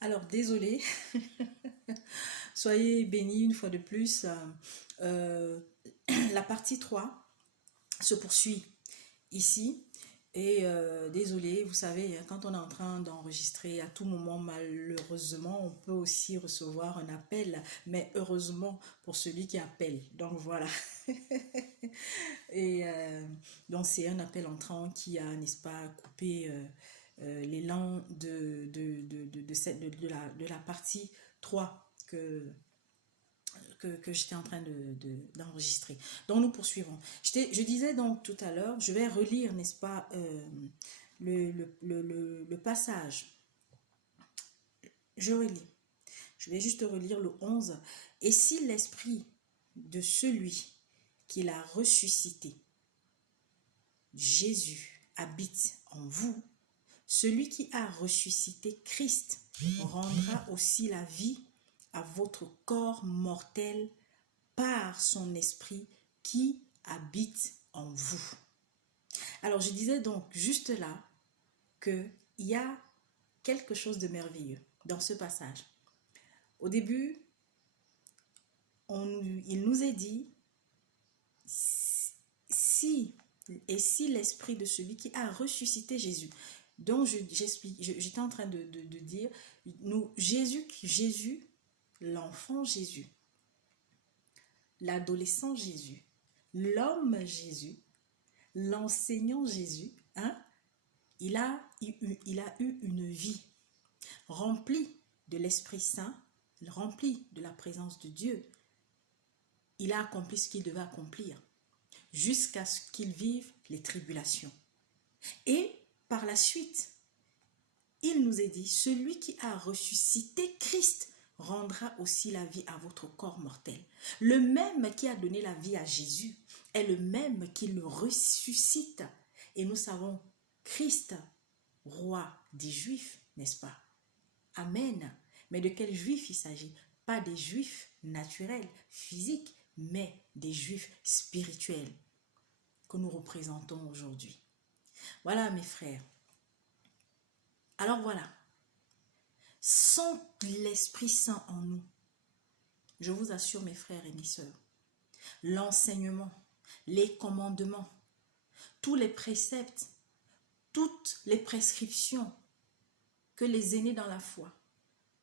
Alors, désolé, soyez bénis une fois de plus. Euh, la partie 3 se poursuit ici. Et désolé, vous savez, quand on est en train d'enregistrer, à tout moment, malheureusement, on peut aussi recevoir un appel, mais heureusement pour celui qui appelle. Donc voilà. Et donc c'est un appel entrant qui a, n'est-ce pas, coupé l'élan de la partie 3 que j'étais en train d'enregistrer. Donc nous poursuivons. Je disais donc tout à l'heure, je vais relire, n'est-ce pas, le passage. Je relis. Je vais juste relire le 11. Et si l'esprit de celui qui l'a ressuscité, Jésus, habite en vous, celui qui a ressuscité Christ rendra aussi la vie à votre corps mortel par son esprit qui habite en vous. Alors je disais donc juste là qu'il y a quelque chose de merveilleux dans ce passage. Au début, il nous est dit, si l'esprit de celui qui a ressuscité Jésus. Donc j'étais en train de dire, Jésus, l'enfant Jésus, l'adolescent Jésus, l'homme Jésus, l'enseignant Jésus, hein, il a eu une vie remplie de l'Esprit Saint, remplie de la présence de Dieu. Il a accompli ce qu'il devait accomplir jusqu'à ce qu'il vive les tribulations. Et par la suite, il nous est dit, celui qui a ressuscité Christ rendra aussi la vie à votre corps mortel. Le même qui a donné la vie à Jésus est le même qui le ressuscite. Et nous savons, Christ, roi des Juifs, n'est-ce pas? Amen. Mais de quels Juifs il s'agit? Pas des Juifs naturels, physiques, mais des Juifs spirituels que nous représentons aujourd'hui. Voilà mes frères. Alors voilà, sans l'Esprit Saint en nous, je vous assure mes frères et mes sœurs, l'enseignement, les commandements, tous les préceptes, toutes les prescriptions que les aînés dans la foi,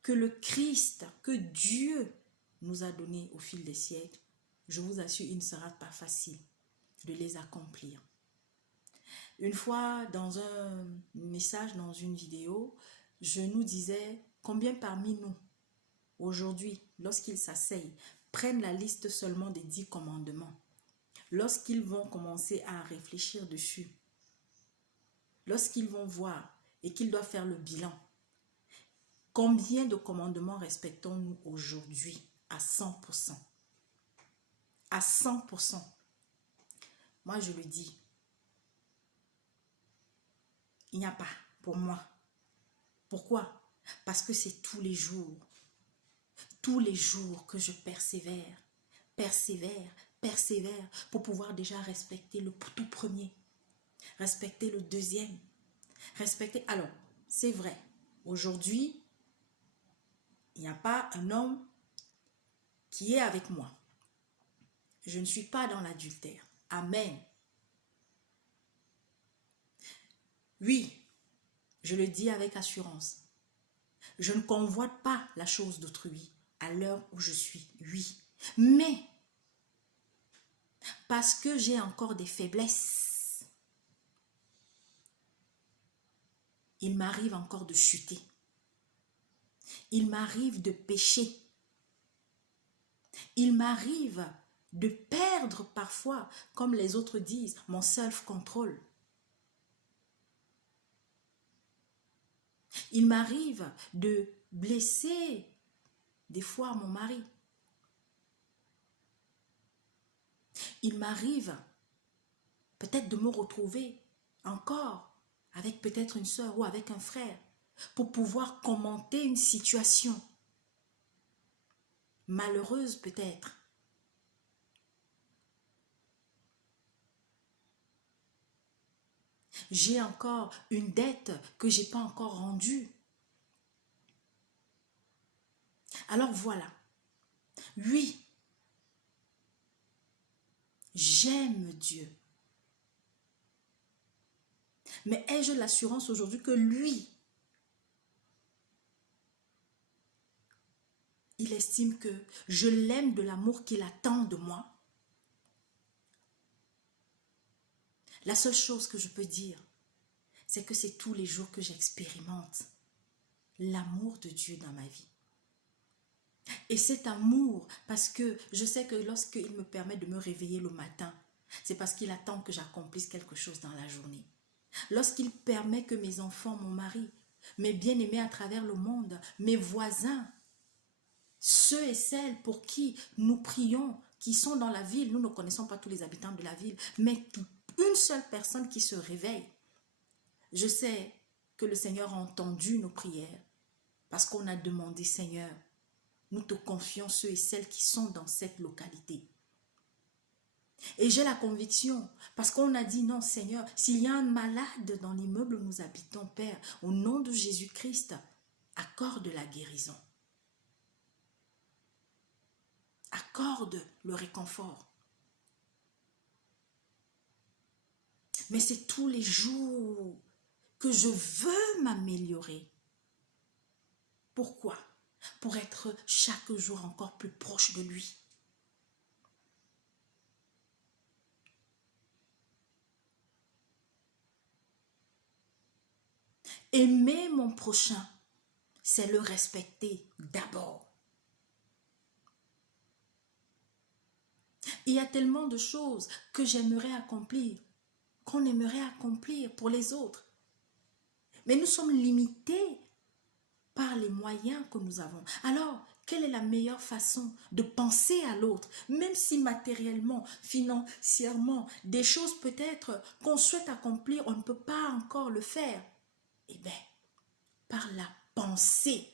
que le Christ, que Dieu nous a donné au fil des siècles, je vous assure, il ne sera pas facile de les accomplir. Une fois, dans un message, dans une vidéo, je nous disais combien parmi nous, aujourd'hui, lorsqu'ils s'asseyent, prennent la liste seulement des 10 commandements, lorsqu'ils vont commencer à réfléchir dessus, lorsqu'ils vont voir et qu'ils doivent faire le bilan, combien de commandements respectons-nous aujourd'hui à 100%? À 100%. Moi, je le dis, il n'y a pas pour moi. Pourquoi? Parce que c'est tous les jours que je persévère, pour pouvoir déjà respecter le tout premier, respecter le deuxième, respecter. Alors, c'est vrai, aujourd'hui, il n'y a pas un homme qui est avec moi. Je ne suis pas dans l'adultère. Amen. Oui, je le dis avec assurance. Je ne convoite pas la chose d'autrui à l'heure où je suis. Oui. Mais, parce que j'ai encore des faiblesses, il m'arrive encore de chuter. Il m'arrive de pécher. Il m'arrive de perdre parfois, comme les autres disent, mon self-control. Il m'arrive de blesser des fois mon mari. Il m'arrive peut-être de me retrouver encore avec peut-être une soeur ou avec un frère pour pouvoir commenter une situation malheureuse peut-être. J'ai encore une dette que je n'ai pas encore rendue. Alors voilà. Oui, j'aime Dieu. Mais ai-je l'assurance aujourd'hui que lui, il estime que je l'aime de l'amour qu'il attend de moi? La seule chose que je peux dire, c'est que c'est tous les jours que j'expérimente l'amour de Dieu dans ma vie. Et cet amour, parce que je sais que lorsqu'il me permet de me réveiller le matin, c'est parce qu'il attend que j'accomplisse quelque chose dans la journée. Lorsqu'il permet que mes enfants, mon mari, mes bien-aimés à travers le monde, mes voisins, ceux et celles pour qui nous prions, qui sont dans la ville, nous ne connaissons pas tous les habitants de la ville, mais une seule personne qui se réveille, je sais que le Seigneur a entendu nos prières parce qu'on a demandé, Seigneur, nous te confions ceux et celles qui sont dans cette localité. Et j'ai la conviction, parce qu'on a dit, non Seigneur, s'il y a un malade dans l'immeuble où nous habitons, Père, au nom de Jésus-Christ, accorde la guérison. Accorde le réconfort. Mais c'est tous les jours que je veux m'améliorer. Pourquoi? Pour être chaque jour encore plus proche de lui. Aimer mon prochain, c'est le respecter d'abord. Il y a tellement de choses que j'aimerais accomplir, qu'on aimerait accomplir pour les autres. Mais nous sommes limités par les moyens que nous avons. Alors, quelle est la meilleure façon de penser à l'autre, même si matériellement, financièrement, des choses peut-être qu'on souhaite accomplir, on ne peut pas encore le faire? Eh bien, par la pensée.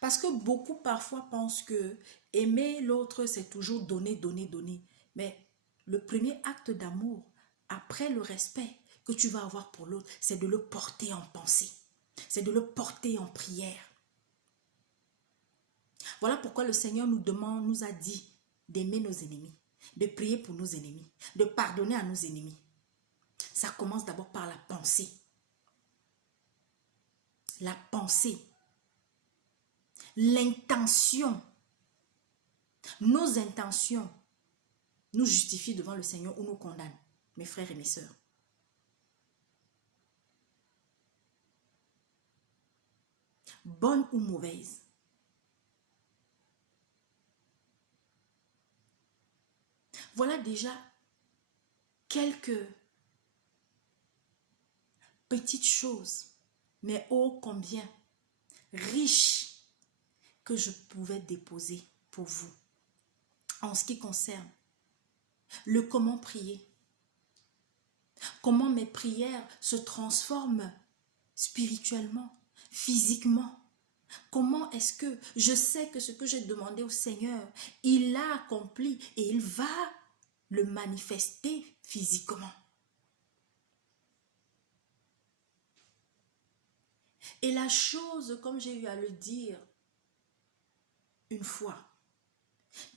Parce que beaucoup parfois pensent que aimer l'autre, c'est toujours donner, donner, donner. Mais le premier acte d'amour, après le respect que tu vas avoir pour l'autre, c'est de le porter en pensée. C'est de le porter en prière. Voilà pourquoi le Seigneur nous a dit d'aimer nos ennemis, de prier pour nos ennemis, de pardonner à nos ennemis. Ça commence d'abord par la pensée. La pensée. L'intention. Nos intentions nous justifient devant le Seigneur ou nous condamnent, mes frères et mes sœurs. Bonne ou mauvaise. Voilà déjà quelques petites choses, mais ô combien riches que je pouvais déposer pour vous en ce qui concerne le comment prier, comment mes prières se transforment spirituellement, physiquement. Comment est-ce que je sais que ce que j'ai demandé au Seigneur, il l'a accompli et il va le manifester physiquement. Et la chose, comme j'ai eu à le dire une fois,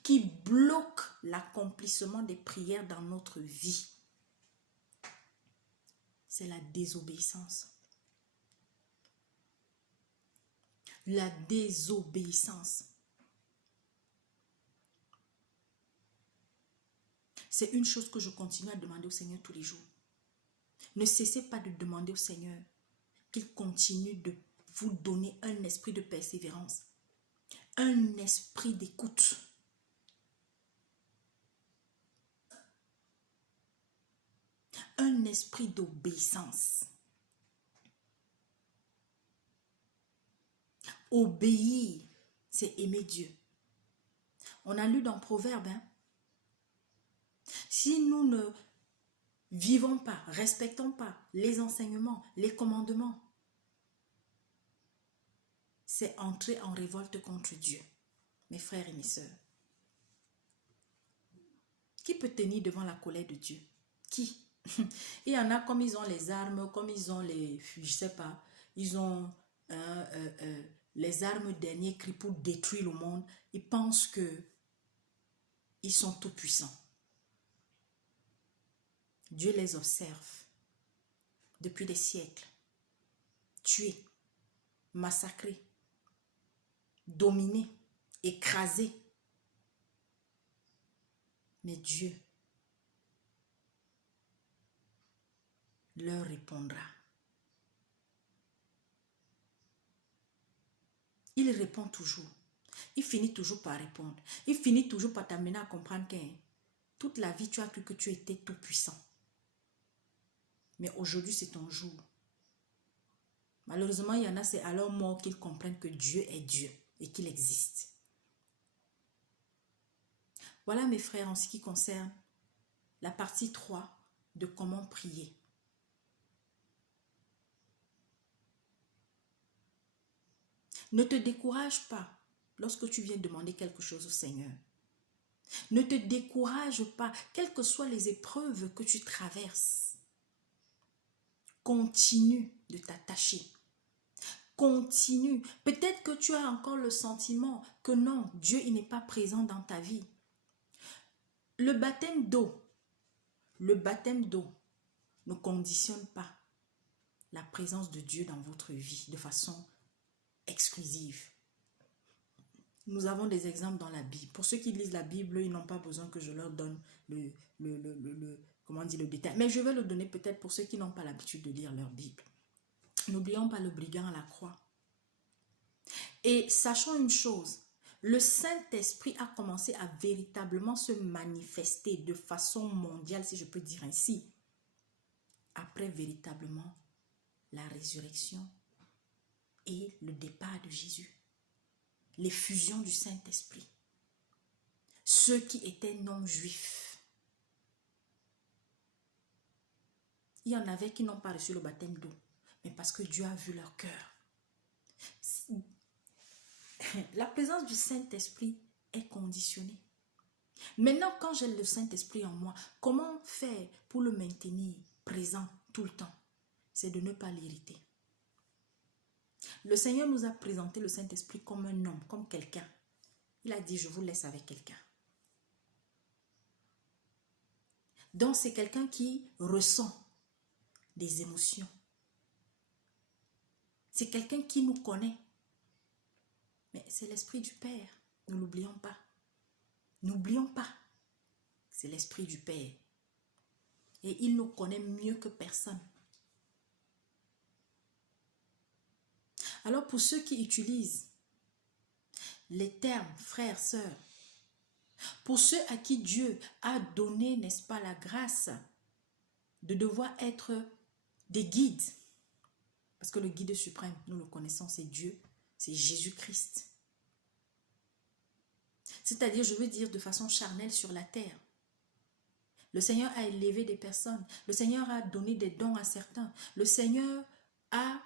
qui bloque l'accomplissement des prières dans notre vie, c'est la désobéissance. La désobéissance. C'est une chose que je continue à demander au Seigneur tous les jours. Ne cessez pas de demander au Seigneur qu'il continue de vous donner un esprit de persévérance, un esprit d'écoute. Un esprit d'obéissance. Obéir, c'est aimer Dieu. On a lu dans Proverbe, si nous ne vivons pas, respectons pas les enseignements, les commandements, c'est entrer en révolte contre Dieu, mes frères et mes sœurs. Qui peut tenir devant la colère de Dieu? Qui? Il y en a comme ils ont les armes, comme ils ont les, je sais pas, ils ont les armes dernier cri pour détruire le monde, ils pensent que ils sont tout puissants. Dieu les observe depuis des siècles. Tués, massacrés, dominés, écrasés. Mais Dieu leur répondra. Il répond toujours. Il finit toujours par répondre. Il finit toujours par t'amener à comprendre que toute la vie, tu as cru que tu étais tout puissant. Mais aujourd'hui, c'est ton jour. Malheureusement, il y en a, c'est à leur mort qu'ils comprennent que Dieu est Dieu et qu'il existe. Voilà mes frères en ce qui concerne la partie 3 de comment prier. Ne te décourage pas lorsque tu viens demander quelque chose au Seigneur. Ne te décourage pas, quelles que soient les épreuves que tu traverses. Continue de t'attacher. Continue. Peut-être que tu as encore le sentiment que non, Dieu il n'est pas présent dans ta vie. Le baptême d'eau ne conditionne pas la présence de Dieu dans votre vie de façon exclusive. Nous avons des exemples dans la Bible. Pour ceux qui lisent la Bible, ils n'ont pas besoin que je leur donne le détail. Mais je vais le donner peut-être pour ceux qui n'ont pas l'habitude de lire leur Bible. N'oublions pas le brigand à la croix. Et sachons une chose, le Saint-Esprit a commencé à véritablement se manifester de façon mondiale, si je peux dire ainsi, après véritablement la résurrection et le départ de Jésus. L'effusion du Saint-Esprit. Ceux qui étaient non-juifs. Il y en avait qui n'ont pas reçu le baptême d'eau, mais parce que Dieu a vu leur cœur. La présence du Saint-Esprit est conditionnée. Maintenant, quand j'ai le Saint-Esprit en moi, comment faire pour le maintenir présent tout le temps? C'est de ne pas l'irriter. Le Seigneur nous a présenté le Saint-Esprit comme un homme, comme quelqu'un. Il a dit, je vous laisse avec quelqu'un. Donc, c'est quelqu'un qui ressent des émotions. C'est quelqu'un qui nous connaît. Mais c'est l'Esprit du Père. Ne l'oublions pas. N'oublions pas. C'est l'Esprit du Père. Et il nous connaît mieux que personne. Alors pour ceux qui utilisent les termes frères, sœurs, pour ceux à qui Dieu a donné, n'est-ce pas, la grâce de devoir être des guides, parce que le guide suprême, nous le connaissons, c'est Dieu, c'est Jésus-Christ. C'est-à-dire, je veux dire de façon charnelle sur la terre. Le Seigneur a élevé des personnes, le Seigneur a donné des dons à certains, le Seigneur a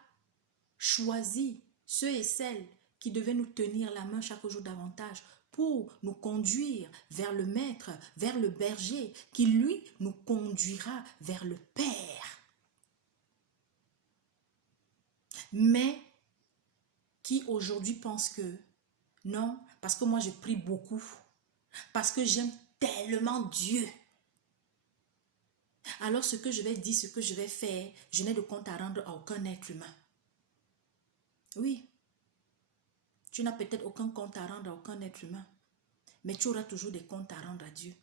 choisi ceux et celles qui devaient nous tenir la main chaque jour davantage pour nous conduire vers le Maître, vers le berger, qui lui nous conduira vers le Père. Mais qui aujourd'hui pense que non, parce que moi je prie beaucoup, parce que j'aime tellement Dieu. Alors ce que je vais dire, ce que je vais faire, je n'ai de compte à rendre à aucun être humain. Oui, tu n'as peut-être aucun compte à rendre à aucun être humain, mais tu auras toujours des comptes à rendre à Dieu.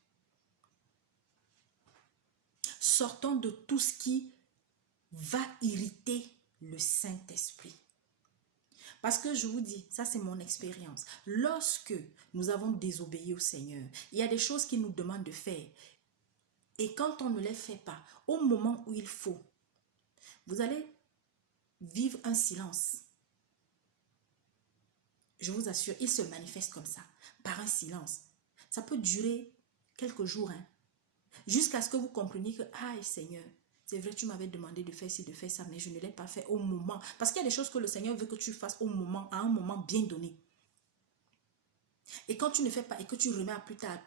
Sortons de tout ce qui va irriter le Saint-Esprit. Parce que je vous dis, ça c'est mon expérience. Lorsque nous avons désobéi au Seigneur, il y a des choses qu'il nous demande de faire. Et quand on ne les fait pas, au moment où il faut, vous allez vivre un silence. Je vous assure, il se manifeste comme ça, par un silence. Ça peut durer quelques jours, hein, jusqu'à ce que vous compreniez que, ah Seigneur, c'est vrai, tu m'avais demandé de faire ci, de faire ça, mais je ne l'ai pas fait au moment. Parce qu'il y a des choses que le Seigneur veut que tu fasses au moment, à un moment bien donné. Et quand tu ne fais pas et que tu remets à plus tard,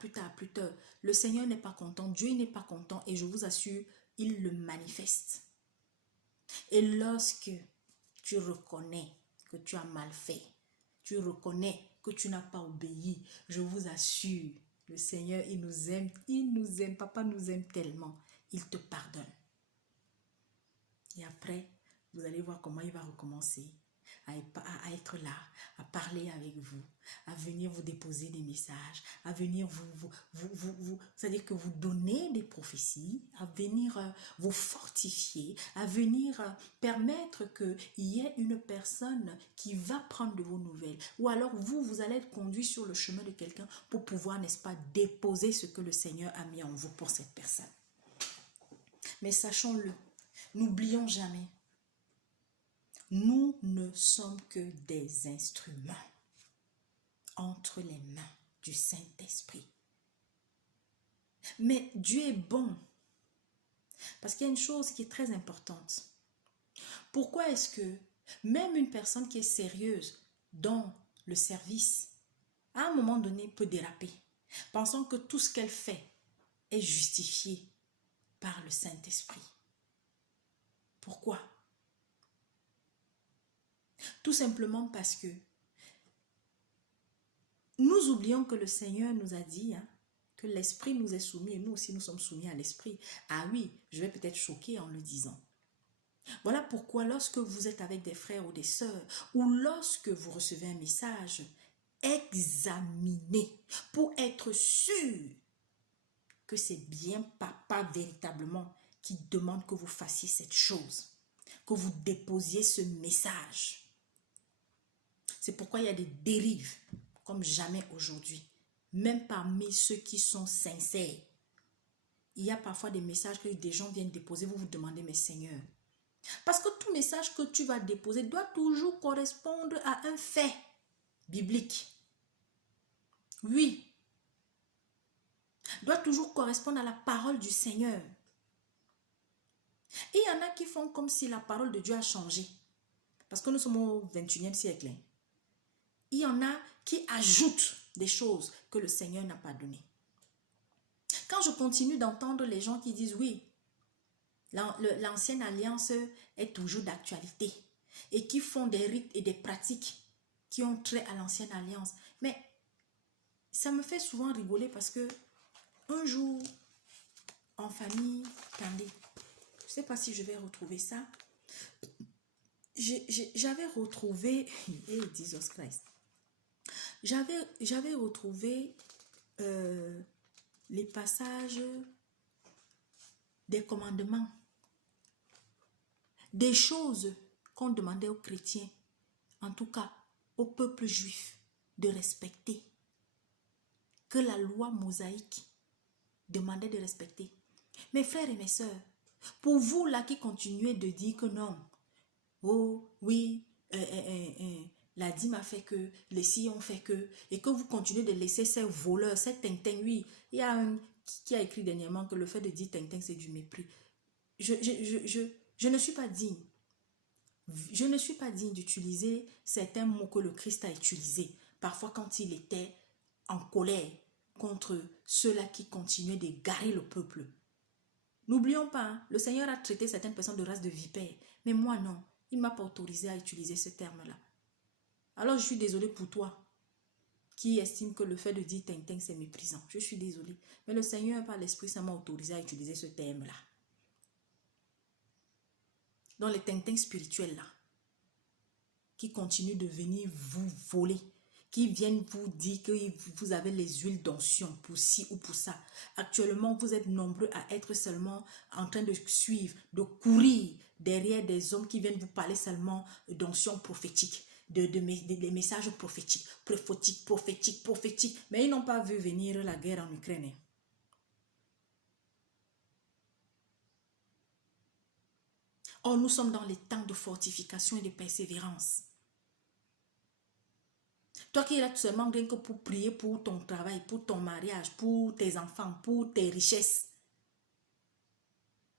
le Seigneur n'est pas content, Dieu n'est pas content et je vous assure, il le manifeste. Et lorsque tu reconnais que tu as mal fait, tu reconnais que tu n'as pas obéi, je vous assure, le Seigneur, il nous aime, Papa nous aime tellement, il te pardonne. Et après, vous allez voir comment il va recommencer à être là, à parler avec vous, à venir vous déposer des messages, à venir c'est-à-dire que vous donner des prophéties, à venir vous fortifier, à venir permettre qu'il y ait une personne qui va prendre de vos nouvelles. Ou alors vous allez être conduit sur le chemin de quelqu'un pour pouvoir, n'est-ce pas, déposer ce que le Seigneur a mis en vous pour cette personne. Mais sachons-le, n'oublions jamais, nous ne sommes que des instruments entre les mains du Saint-Esprit. Mais Dieu est bon. Parce qu'il y a une chose qui est très importante. Pourquoi est-ce que même une personne qui est sérieuse dans le service, à un moment donné, peut déraper, pensant que tout ce qu'elle fait est justifié par le Saint-Esprit? Pourquoi? Tout simplement parce que nous oublions que le Seigneur nous a dit que l'esprit nous est soumis et nous aussi nous sommes soumis à l'esprit. Ah oui, je vais peut-être choquer en le disant. Voilà pourquoi lorsque vous êtes avec des frères ou des sœurs ou lorsque vous recevez un message, examinez pour être sûr que c'est bien Papa véritablement qui demande que vous fassiez cette chose, que vous déposiez ce message. C'est pourquoi il y a des dérives comme jamais aujourd'hui. Même parmi ceux qui sont sincères. Il y a parfois des messages que des gens viennent déposer. Vous vous demandez, mais Seigneur. Parce que tout message que tu vas déposer doit toujours correspondre à un fait biblique. Oui. Doit toujours correspondre à la parole du Seigneur. Et il y en a qui font comme si la parole de Dieu a changé. Parce que nous sommes au 21e siècle. Il y en a qui ajoutent des choses que le Seigneur n'a pas données. Quand je continue d'entendre les gens qui disent oui, l'ancienne alliance est toujours d'actualité et qui font des rites et des pratiques qui ont trait à l'ancienne alliance. Mais ça me fait souvent rigoler parce que un jour, en famille, attendez, je ne sais pas si je vais retrouver ça. J'avais retrouvé, Jesus Christ, j'avais retrouvé les passages des commandements, des choses qu'on demandait aux chrétiens, en tout cas au peuple juif, de respecter, que la loi mosaïque demandait de respecter. Mes frères et mes sœurs, pour vous là qui continuez de dire que non, oh oui, la dîme a fait que, les si ont fait que, et que vous continuez de laisser ces voleurs, ces tintin, oui, il y a un qui a écrit dernièrement que le fait de dire tintin c'est du mépris. Je ne suis pas digne. Je ne suis pas digne d'utiliser certains mots que le Christ a utilisés, parfois quand il était en colère contre ceux-là qui continuaient d'égarer le peuple. N'oublions pas, le Seigneur a traité certaines personnes de race de vipères, mais moi non, il ne m'a pas autorisé à utiliser ce terme-là. Alors je suis désolée pour toi, qui estime que le fait de dire tintin c'est méprisant. Je suis désolée, mais le Seigneur par l'Esprit Saint m'a autorisé à utiliser ce terme-là. Dans les tintins spirituels là, qui continuent de venir vous voler, qui viennent vous dire que vous avez les huiles d'onction pour ci ou pour ça. Actuellement, vous êtes nombreux à être seulement en train de suivre, de courir derrière des hommes qui viennent vous parler seulement d'onction prophétique, des messages prophétiques, prophétiques. Mais ils n'ont pas vu venir la guerre en Ukraine. Or, nous sommes dans les temps de fortification et de persévérance. Toi qui es là seulement rien que pour prier pour ton travail, pour ton mariage, pour tes enfants, pour tes richesses.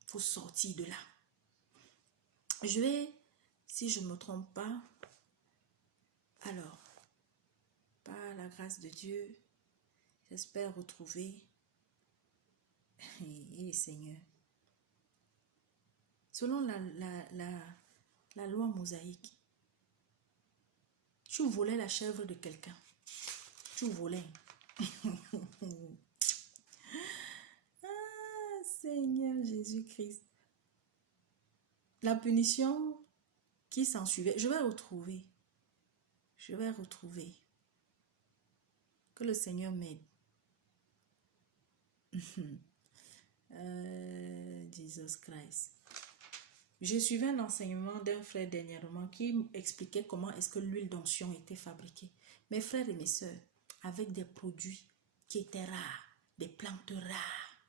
Il faut sortir de là. Je vais, si je ne me trompe pas, alors, par la grâce de Dieu, j'espère retrouver, et Seigneur, selon la loi mosaïque, Tu volais la chèvre de quelqu'un. Tu volais. Ah, Seigneur Jésus-Christ. La punition qui s'en suivait, je vais retrouver. Je vais retrouver. Que le Seigneur m'aide. Jesus Christ. Je suivais un enseignement d'un frère dernièrement qui expliquait comment est-ce que l'huile d'onction était fabriquée. Mes frères et mes sœurs, avec des produits qui étaient rares, des plantes rares.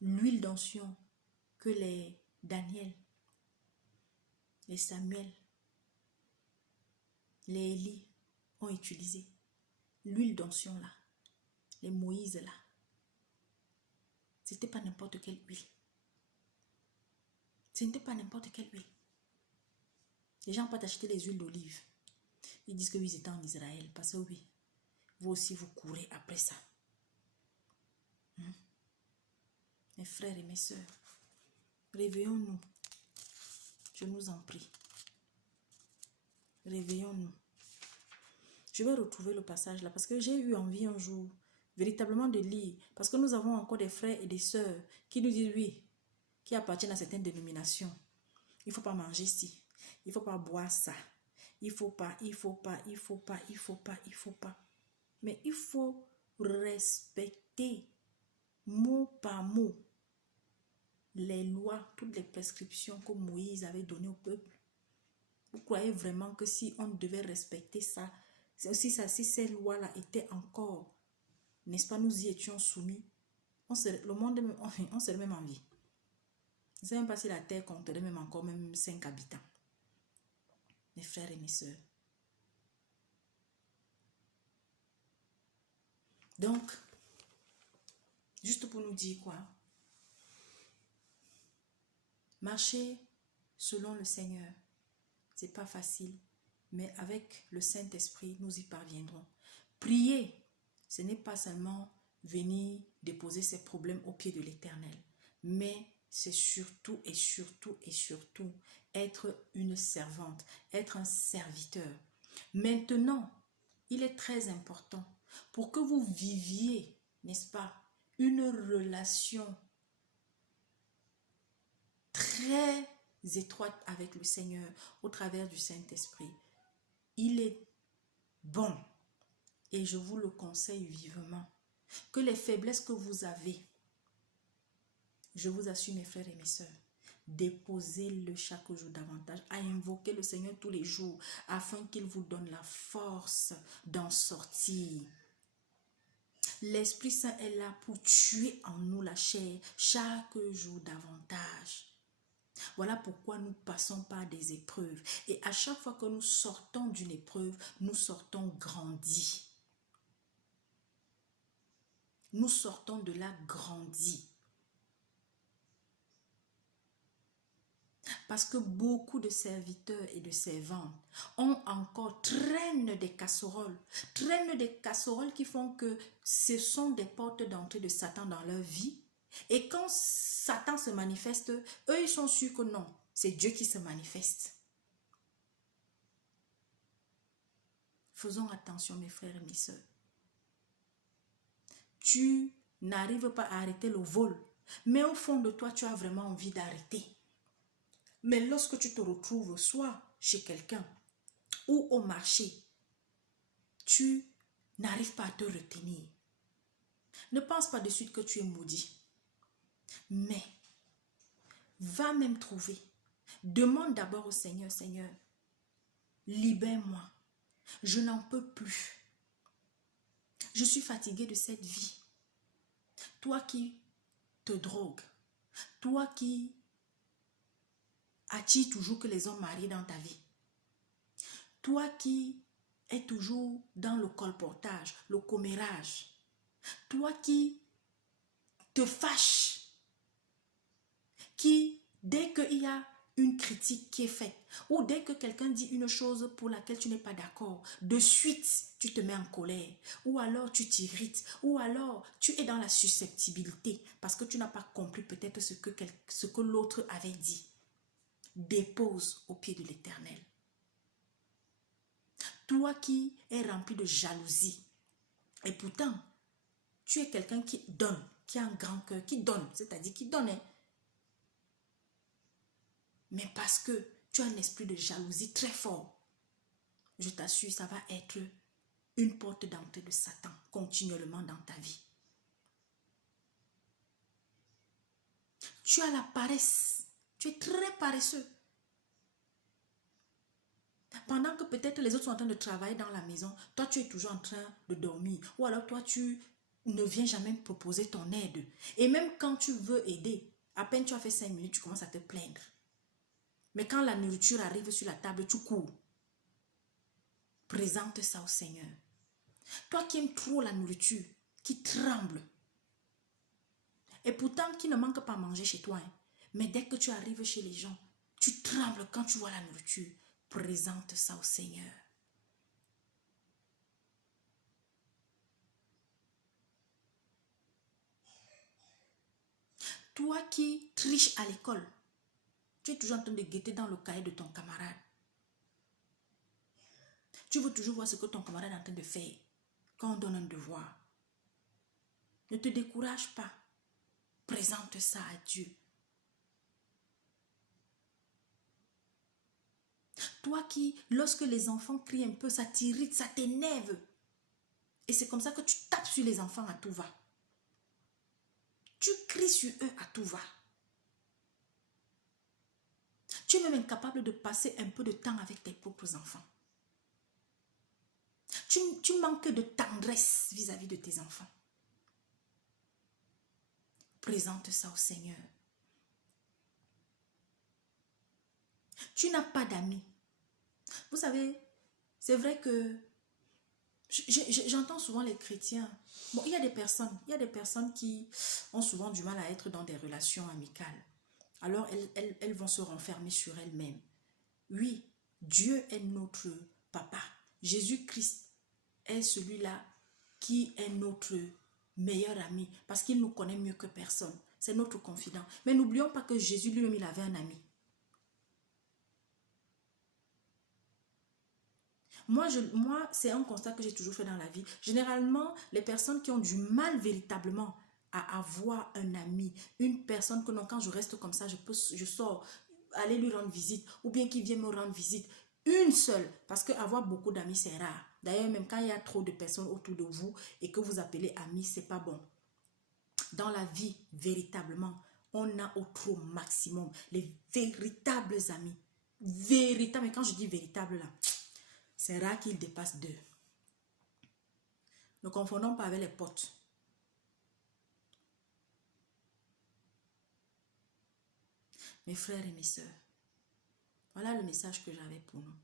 L'huile d'onction que les Daniel, les Samuel, les Élie ont utilisé. L'huile d'onction là, les Moïse là, c'était pas n'importe quelle huile. Ce n'était pas n'importe quelle huile. Les gens peuvent acheter les huiles d'olive. Ils disent que oui, ils étaient en Israël. Parce que oui, vous aussi vous courez après ça. Mes frères et mes sœurs, réveillons-nous. Je nous en prie. Réveillons-nous. Je vais retrouver le passage là parce que j'ai eu envie un jour véritablement de lire. Parce que nous avons encore des frères et des sœurs qui nous disent oui, qui appartiennent à certaines dénominations. Il ne faut pas manger ci. Il ne faut pas boire ça. Il ne faut pas. Mais il faut respecter mot par mot les lois, toutes les prescriptions que Moïse avait données au peuple. Vous croyez vraiment que si on devait respecter ça, si ces lois-là étaient encore, n'est-ce pas, nous y étions soumis, le monde, on serait même en vie. Je ne sais même pas si la terre compterait même encore même 5 habitants. Mes frères et mes sœurs. Donc, juste pour nous dire quoi? Marcher selon le Seigneur, c'est pas facile, mais avec le Saint-Esprit, nous y parviendrons. Prier, ce n'est pas seulement venir déposer ses problèmes au pied de l'Éternel, mais c'est surtout et surtout et surtout être une servante, être un serviteur. Maintenant, il est très important pour que vous viviez, n'est-ce pas, une relation très étroite avec le Seigneur au travers du Saint-Esprit. Il est bon, et je vous le conseille vivement, que les faiblesses que vous avez, je vous assure mes frères et mes sœurs, déposez-le chaque jour davantage, à invoquer le Seigneur tous les jours, afin qu'il vous donne la force d'en sortir. L'Esprit Saint est là pour tuer en nous la chair chaque jour davantage. Voilà pourquoi nous passons par des épreuves. Et à chaque fois que nous sortons d'une épreuve, nous sortons grandis. Nous sortons de là grandis. Parce que beaucoup de serviteurs et de servantes traînent des casseroles qui font que ce sont des portes d'entrée de Satan dans leur vie. Et quand Satan se manifeste, eux ils sont sûrs que non, c'est Dieu qui se manifeste. Faisons attention mes frères et mes sœurs. Tu n'arrives pas à arrêter le vol, mais au fond de toi tu as vraiment envie d'arrêter. Mais lorsque tu te retrouves soit chez quelqu'un ou au marché, tu n'arrives pas à te retenir. Ne pense pas de suite que tu es maudit. Mais va même trouver. Demande d'abord au Seigneur, Seigneur, libère-moi. Je n'en peux plus. Je suis fatiguée de cette vie. Toi qui te drogues, toi qui attires toujours que les hommes mariés dans ta vie, toi qui es toujours dans le colportage, le commérage, toi qui te fâches, qui, dès qu'il y a une critique qui est faite, ou dès que quelqu'un dit une chose pour laquelle tu n'es pas d'accord, de suite, tu te mets en colère, ou alors tu t'irrites, ou alors tu es dans la susceptibilité, parce que tu n'as pas compris peut-être ce que l'autre avait dit. Dépose au pied de l'Éternel. Toi qui es rempli de jalousie. Et pourtant, tu es quelqu'un qui donne, qui a un grand cœur, qui donne, c'est-à-dire qui donne. Hein. Mais parce que tu as un esprit de jalousie très fort, je t'assure, ça va être une porte d'entrée de Satan continuellement dans ta vie. Tu as la paresse. Tu es très paresseux. Pendant que peut-être les autres sont en train de travailler dans la maison, toi tu es toujours en train de dormir. Ou alors toi tu ne viens jamais proposer ton aide. Et même quand tu veux aider, à peine tu as fait 5 minutes, tu commences à te plaindre. Mais quand la nourriture arrive sur la table, tu cours. Présente ça au Seigneur. Toi qui aimes trop la nourriture, qui tremble. Et pourtant qui ne manque pas à manger chez toi. Hein. Mais dès que tu arrives chez les gens, tu trembles quand tu vois la nourriture. Présente ça au Seigneur. Toi qui triches à l'école, tu es toujours en train de guetter dans le cahier de ton camarade. Tu veux toujours voir ce que ton camarade est en train de faire quand on donne un devoir. Ne te décourage pas. Présente ça à Dieu. Toi qui, lorsque les enfants crient un peu, ça t'irrite, ça t'énerve. Et c'est comme ça que tu tapes sur les enfants à tout va. Tu cries sur eux à tout va. Tu es même incapable de passer un peu de temps avec tes propres enfants. Tu manques de tendresse vis-à-vis de tes enfants. Présente ça au Seigneur. Tu n'as pas d'amis. Vous savez, c'est vrai que j'entends souvent les chrétiens. Bon, il y a des personnes qui ont souvent du mal à être dans des relations amicales. Alors, elles vont se renfermer sur elles-mêmes. Oui, Dieu est notre papa. Jésus-Christ est celui-là qui est notre meilleur ami parce qu'il nous connaît mieux que personne. C'est notre confident. Mais n'oublions pas que Jésus lui-même, il avait un ami. Moi, c'est un constat que j'ai toujours fait dans la vie. Généralement, les personnes qui ont du mal véritablement à avoir un ami, une personne que non, quand je reste comme ça, je sors, aller lui rendre visite, ou bien qu'il vienne me rendre visite, une seule, parce qu'avoir beaucoup d'amis, c'est rare. D'ailleurs, même quand il y a trop de personnes autour de vous et que vous appelez amis, c'est pas bon. Dans la vie, véritablement, on a au maximum les véritables amis. Véritables, mais quand je dis véritable là, c'est rare qu'il dépasse 2. Ne confondons pas avec les potes. Mes frères et mes sœurs, voilà le message que j'avais pour nous.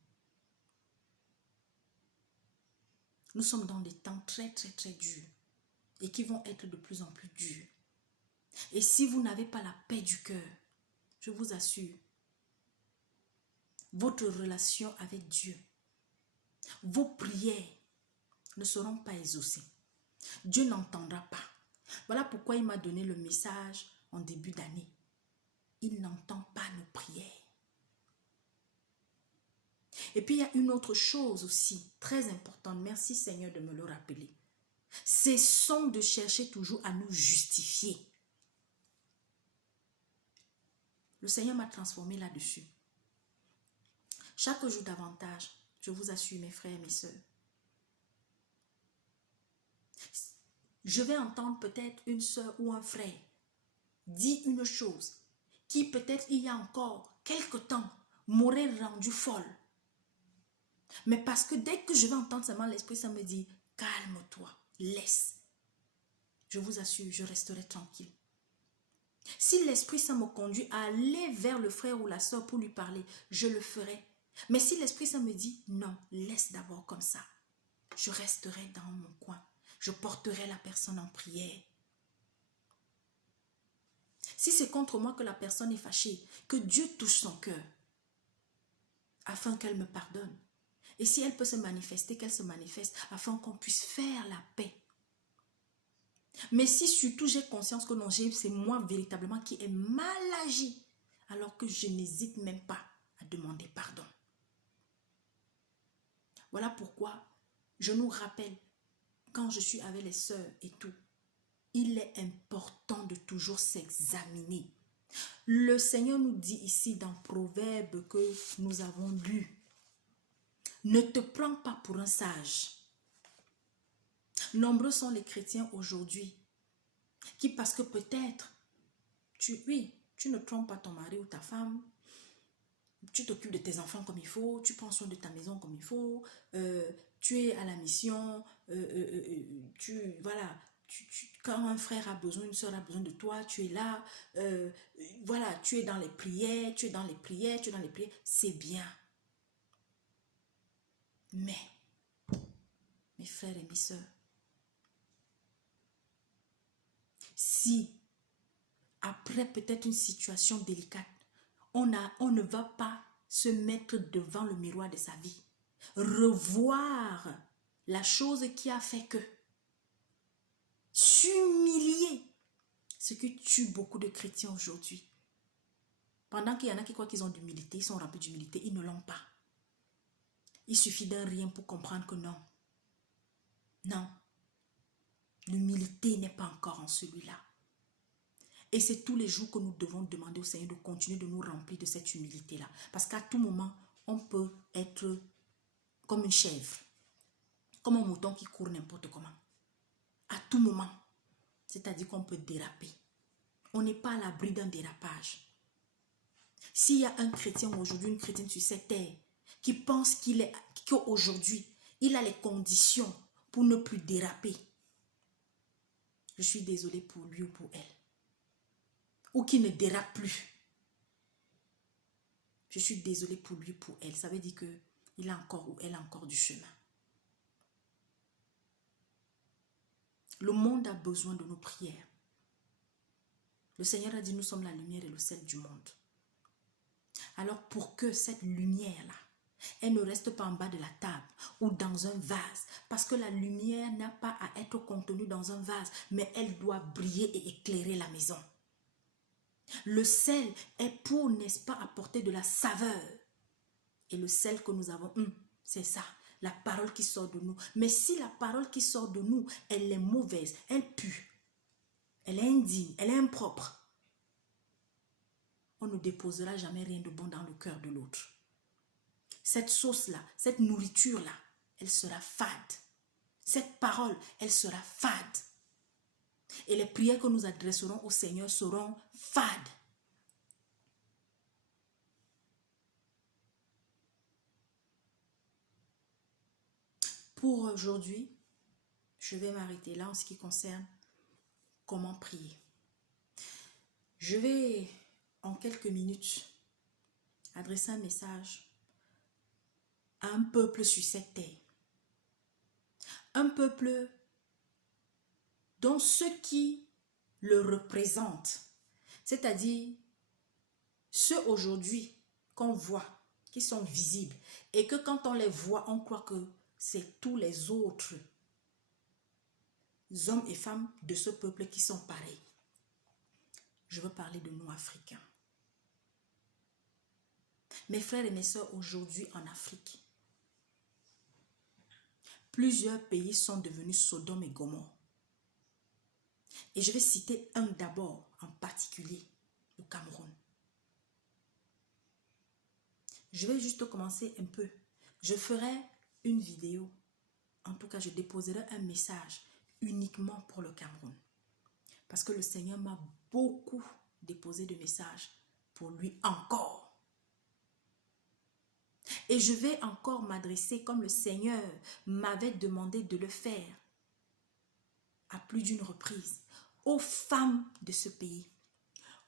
Nous sommes dans des temps très durs et qui vont être de plus en plus durs. Et si vous n'avez pas la paix du cœur, je vous assure, votre relation avec Dieu, vos prières ne seront pas exaucées. Dieu n'entendra pas. Voilà pourquoi il m'a donné le message en début d'année. Il n'entend pas nos prières. Et puis il y a une autre chose aussi très importante. Merci Seigneur de me le rappeler. Cessons de chercher toujours à nous justifier. Le Seigneur m'a transformé là-dessus. Chaque jour davantage, je vous assure mes frères et mes sœurs, je vais entendre peut-être une sœur ou un frère dire une chose qui peut-être il y a encore quelque temps m'aurait rendu folle. Mais parce que dès que je vais entendre seulement l'Esprit, ça me dit, calme-toi, laisse. Je vous assure, je resterai tranquille. Si l'Esprit Saint me conduit à aller vers le frère ou la sœur pour lui parler, je le ferai. Mais si l'Esprit Saint me dit, non, laisse d'abord comme ça, je resterai dans mon coin. Je porterai la personne en prière. Si c'est contre moi que la personne est fâchée, que Dieu touche son cœur, afin qu'elle me pardonne. Et si elle peut se manifester, qu'elle se manifeste, afin qu'on puisse faire la paix. Mais si surtout j'ai conscience que non, c'est moi véritablement qui ai mal agi, alors que je n'hésite même pas à demander pardon. Voilà pourquoi je nous rappelle, quand je suis avec les sœurs et tout, il est important de toujours s'examiner. Le Seigneur nous dit ici dans Proverbe que nous avons lu, ne te prends pas pour un sage. Nombreux sont les chrétiens aujourd'hui qui, parce que peut-être, tu ne trompes pas ton mari ou ta femme, tu t'occupes de tes enfants comme il faut, tu prends soin de ta maison comme il faut, tu es à la mission, voilà, quand un frère a besoin, une soeur a besoin de toi, tu es là, voilà, tu es dans les prières, c'est bien. Mais, mes frères et mes sœurs, si après peut-être une situation délicate, on ne va pas se mettre devant le miroir de sa vie, revoir la chose qui a fait que, s'humilier, ce qui tue beaucoup de chrétiens aujourd'hui. Pendant qu'il y en a qui croient qu'ils ont d'humilité, ils sont remplis d'humilité, ils ne l'ont pas. Il suffit d'un rien pour comprendre que non. Non. L'humilité n'est pas encore en celui-là. Et c'est tous les jours que nous devons demander au Seigneur de continuer de nous remplir de cette humilité-là. Parce qu'à tout moment, on peut être comme une chèvre, comme un mouton qui court n'importe comment. À tout moment. C'est-à-dire qu'on peut déraper. On n'est pas à l'abri d'un dérapage. S'il y a un chrétien aujourd'hui, une chrétienne sur cette terre, qui pense qu'aujourd'hui, il a les conditions pour ne plus déraper, je suis désolée pour lui ou pour elle. Ou qui ne dérape plus. Je suis désolée pour lui ou pour elle. Ça veut dire qu'il a encore ou elle a encore du chemin. Le monde a besoin de nos prières. Le Seigneur a dit, nous sommes la lumière et le sel du monde. Alors pour que cette lumière-là, elle ne reste pas en bas de la table ou dans un vase, parce que la lumière n'a pas à être contenue dans un vase, mais elle doit briller et éclairer la maison. Le sel est pour, n'est-ce pas, apporter de la saveur. Et le sel que nous avons, c'est ça, la parole qui sort de nous. Mais si la parole qui sort de nous, elle est mauvaise, elle pue, elle est indigne, elle est impropre, on ne déposera jamais rien de bon dans le cœur de l'autre. Cette sauce-là, cette nourriture-là, elle sera fade. Cette parole, elle sera fade. Et les prières que nous adresserons au Seigneur seront fades. Pour aujourd'hui, je vais m'arrêter là en ce qui concerne comment prier. Je vais, en quelques minutes, adresser un message à un peuple sur cette terre. Un peuple dont ceux qui le représentent, c'est-à-dire ceux aujourd'hui qu'on voit, qui sont visibles, et que quand on les voit, on croit que c'est tous les autres hommes et femmes de ce peuple qui sont pareils. Je veux parler de nous, Africains. Mes frères et mes sœurs, aujourd'hui en Afrique, plusieurs pays sont devenus Sodome et Gomorrhe. Et je vais citer un d'abord, en particulier, le Cameroun. Je vais juste commencer un peu. Je ferai une vidéo, en tout cas je déposerai un message uniquement pour le Cameroun. Parce que le Seigneur m'a beaucoup déposé de messages pour lui encore. Et je vais encore m'adresser comme le Seigneur m'avait demandé de le faire à plus d'une reprise aux femmes de ce pays,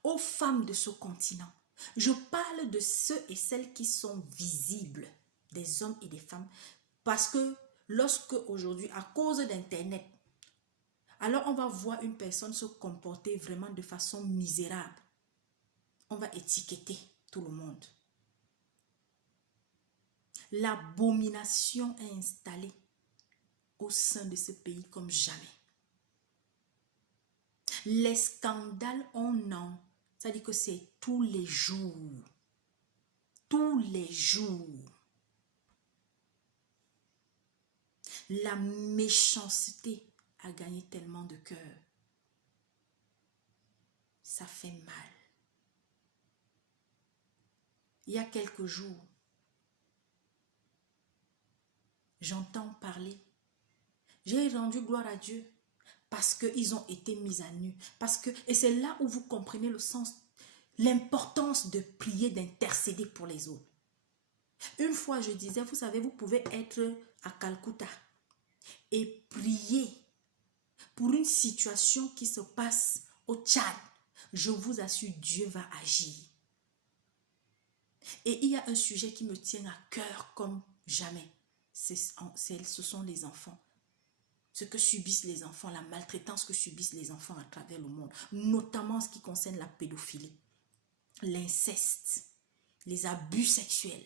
aux femmes de ce continent. Je parle de ceux et celles qui sont visibles, des hommes et des femmes, parce que lorsque aujourd'hui, à cause d'Internet, alors on va voir une personne se comporter vraiment de façon misérable. On va étiqueter tout le monde. L'abomination est installée au sein de ce pays comme jamais. Les scandales, c'est-à-dire que c'est tous les jours. Tous les jours. La méchanceté a gagné tellement de cœur. Ça fait mal. Il y a quelques jours, j'entends parler. J'ai rendu gloire à Dieu parce qu'ils ont été mis à nu. Et c'est là où vous comprenez le sens, l'importance de prier, d'intercéder pour les autres. Une fois, je disais, vous savez, vous pouvez être à Calcutta et prier pour une situation qui se passe au Tchad. Je vous assure, Dieu va agir. Et il y a un sujet qui me tient à cœur comme jamais. Ce sont les enfants. Ce que subissent les enfants, la maltraitance que subissent les enfants à travers le monde. Notamment en ce qui concerne la pédophilie, l'inceste, les abus sexuels.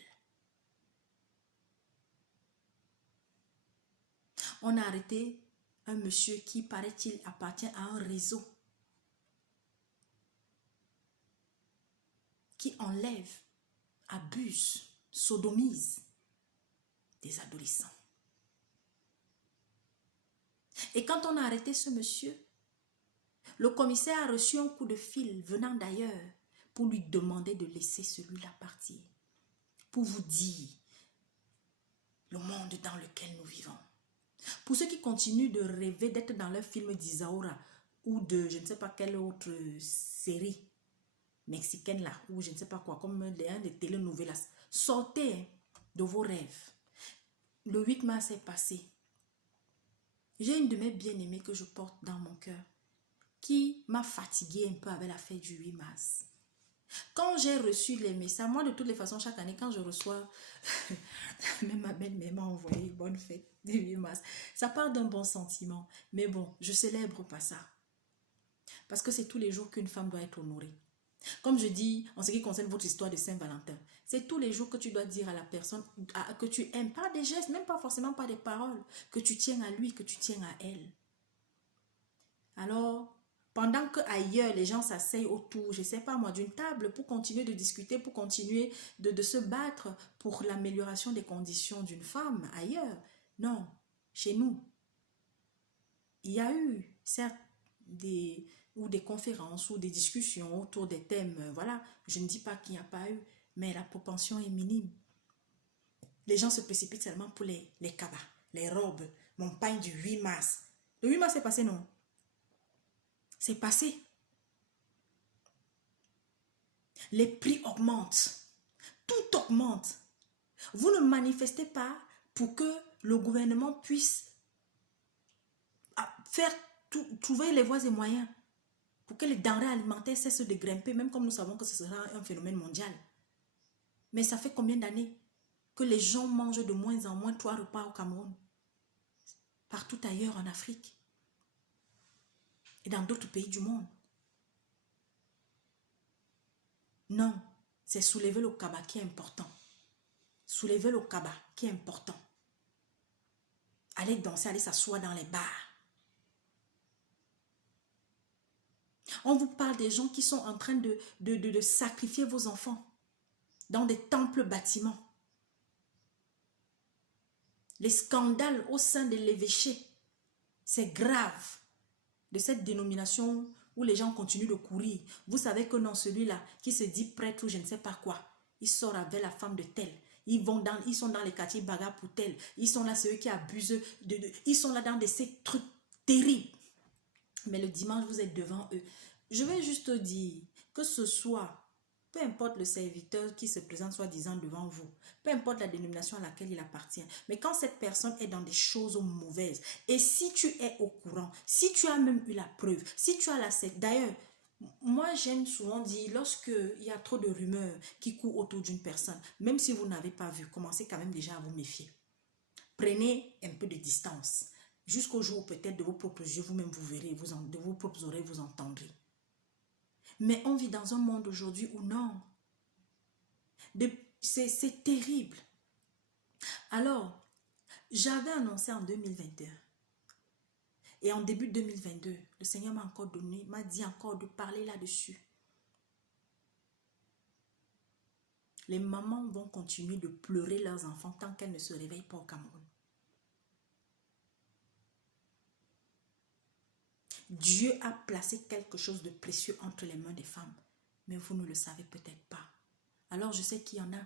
On a arrêté un monsieur qui, paraît-il, appartient à un réseau qui enlève, abuse, sodomise des adolescents. Et quand on a arrêté ce monsieur, le commissaire a reçu un coup de fil venant d'ailleurs pour lui demander de laisser celui-là partir. Pour vous dire le monde dans lequel nous vivons. Pour ceux qui continuent de rêver d'être dans leur film d'Isaura ou de je ne sais pas quelle autre série mexicaine là, ou je ne sais pas quoi, comme un des telenovelas, sortez de vos rêves. Le 8 mars est passé. J'ai une de mes bien-aimées que je porte dans mon cœur qui m'a fatiguée un peu avec la fête du 8 mars. Quand j'ai reçu les messages, moi de toutes les façons, chaque année, quand je reçois, même ma belle-mère m'a envoyé bonne fête du 8 mars. Ça part d'un bon sentiment. Mais bon, je célèbre pas ça. Parce que c'est tous les jours qu'une femme doit être honorée. Comme je dis, en ce qui concerne votre histoire de Saint-Valentin, c'est tous les jours que tu dois dire à la personne que tu aimes, pas des gestes, même pas forcément pas des paroles, que tu tiens à lui, que tu tiens à elle. Alors, pendant que ailleurs les gens s'asseyent autour, je ne sais pas moi, d'une table pour continuer de discuter, pour continuer de se battre pour l'amélioration des conditions d'une femme ailleurs. Non, chez nous, il y a eu, certes, des conférences ou des discussions autour des thèmes, voilà, je ne dis pas qu'il n'y a pas eu, mais la propension est minime. Les gens se précipitent seulement pour les cabas, les robes, mon pain du 8 mars. Le 8 mars est passé, non? C'est passé. Les prix augmentent. Tout augmente. Vous ne manifestez pas pour que le gouvernement puisse trouver les voies et moyens pour que les denrées alimentaires cessent de grimper, même comme nous savons que ce sera un phénomène mondial. Mais ça fait combien d'années que les gens mangent de moins en moins 3 repas au Cameroun, partout ailleurs en Afrique et dans d'autres pays du monde? Non, c'est soulever le cabas qui est important. Soulever le cabas qui est important. Aller danser, aller s'asseoir dans les bars. On vous parle des gens qui sont en train de sacrifier vos enfants dans des temples bâtiments. Les scandales au sein de l'évêché, c'est grave. De cette dénomination où les gens continuent de courir. Vous savez que non, celui-là qui se dit prêtre ou je ne sais pas quoi, il sort avec la femme de tel. Ils sont dans les quartiers bagarres pour tel. Ils sont là, ceux qui abusent. Ils sont là dans ces trucs terribles. Mais le dimanche, vous êtes devant eux. Je vais juste dire que ce soit, peu importe le serviteur qui se présente soi-disant devant vous, peu importe la dénomination à laquelle il appartient, mais quand cette personne est dans des choses mauvaises, et si tu es au courant, si tu as même eu la preuve, si tu as la... D'ailleurs, moi j'aime souvent dire, lorsqu'il y a trop de rumeurs qui courent autour d'une personne, même si vous n'avez pas vu, commencez quand même déjà à vous méfier. Prenez un peu de distance, jusqu'au jour peut-être de vos propres yeux, vous-même vous verrez, de vos propres oreilles vous entendrez. Mais on vit dans un monde aujourd'hui où non. C'est terrible. Alors, j'avais annoncé en 2021. Et en début 2022, le Seigneur m'a dit encore de parler là-dessus. Les mamans vont continuer de pleurer leurs enfants tant qu'elles ne se réveillent pas au Cameroun. Dieu a placé quelque chose de précieux entre les mains des femmes. Mais vous ne le savez peut-être pas. Alors je sais qu'il y en a.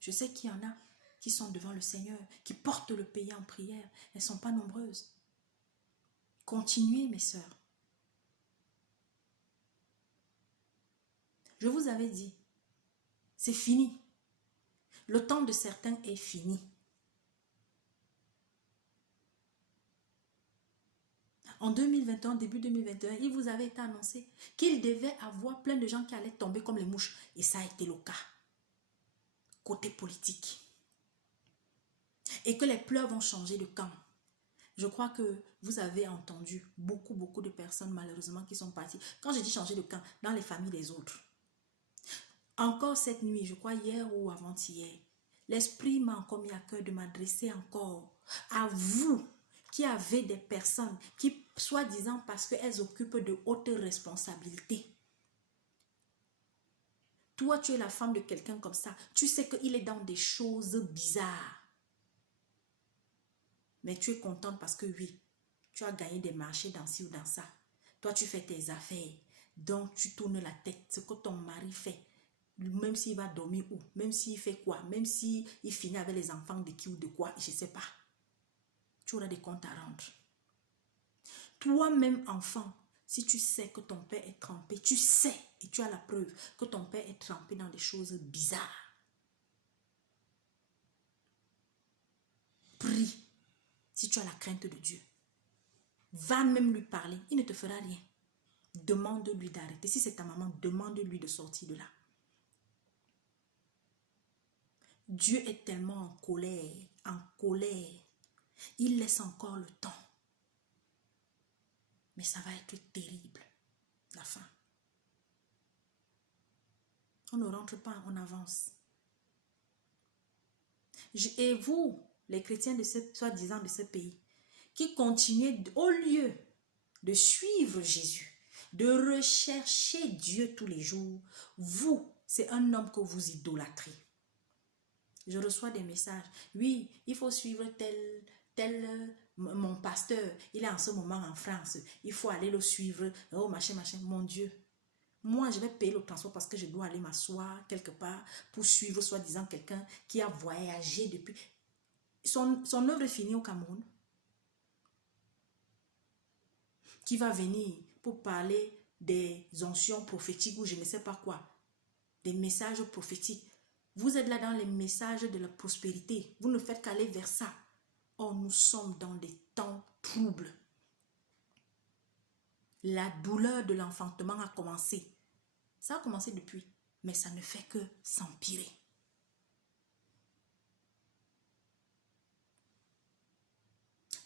Je sais qu'il y en a qui sont devant le Seigneur, qui portent le pays en prière. Elles ne sont pas nombreuses. Continuez, mes sœurs. Je vous avais dit, c'est fini. Le temps de certains est fini. En 2021, début 2021, il vous avait été annoncé qu'il devait avoir plein de gens qui allaient tomber comme les mouches. Et ça a été le cas. Côté politique. Et que les pleurs vont changer de camp. Je crois que vous avez entendu beaucoup de personnes malheureusement qui sont parties. Quand je dis changer de camp, dans les familles des autres. Encore cette nuit, je crois hier ou avant-hier, l'Esprit m'a encore mis à cœur de m'adresser encore à vous qui avez des personnes qui, soi-disant parce qu'elles occupent de hautes responsabilités. Toi, tu es la femme de quelqu'un comme ça. Tu sais qu'il est dans des choses bizarres. Mais tu es contente parce que oui, tu as gagné des marchés dans ci ou dans ça. Toi, tu fais tes affaires. Donc, tu tournes la tête. Ce que ton mari fait, même s'il va dormir où, même s'il fait quoi, même s'il finit avec les enfants de qui ou de quoi, je ne sais pas. Tu auras des comptes à rendre. Toi-même, enfant, si tu sais que ton père est trempé, tu sais, et tu as la preuve que ton père est trempé dans des choses bizarres. Prie. Si tu as la crainte de Dieu, va même lui parler, il ne te fera rien. Demande-lui d'arrêter. Si c'est ta maman, demande-lui de sortir de là. Dieu est tellement en colère, en colère. Il laisse encore le temps. Mais ça va être terrible, la fin. On ne rentre pas, on avance. Et vous, les chrétiens de ce, soi-disant de ce pays, qui continuez au lieu de suivre Jésus, de rechercher Dieu tous les jours, vous, c'est un homme que vous idolâtrez. Je reçois des messages. Oui, il faut suivre mon pasteur. Il est en ce moment en France. Il faut aller le suivre. Oh, machin. Mon Dieu. Moi, je vais payer le transport parce que je dois aller m'asseoir quelque part pour suivre soi-disant quelqu'un qui a voyagé depuis. Son œuvre est finie au Cameroun. Qui va venir pour parler des onctions prophétiques ou je ne sais pas quoi. Des messages prophétiques. Vous êtes là dans les messages de la prospérité. Vous ne faites qu'aller vers ça. Or, nous sommes dans des temps troubles. La douleur de l'enfantement a commencé. Ça a commencé depuis, mais ça ne fait que s'empirer.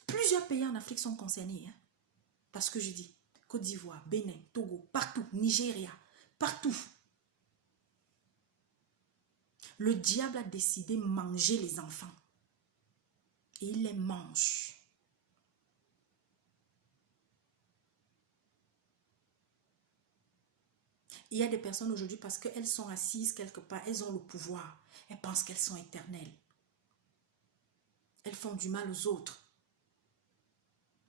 Plusieurs pays en Afrique sont concernés. Hein? Parce que je dis, Côte d'Ivoire, Bénin, Togo, partout, Nigeria, partout. Le diable a décidé de manger les enfants. Et il les mange. Il y a des personnes aujourd'hui parce qu'elles sont assises quelque part, elles ont le pouvoir. Elles pensent qu'elles sont éternelles. Elles font du mal aux autres.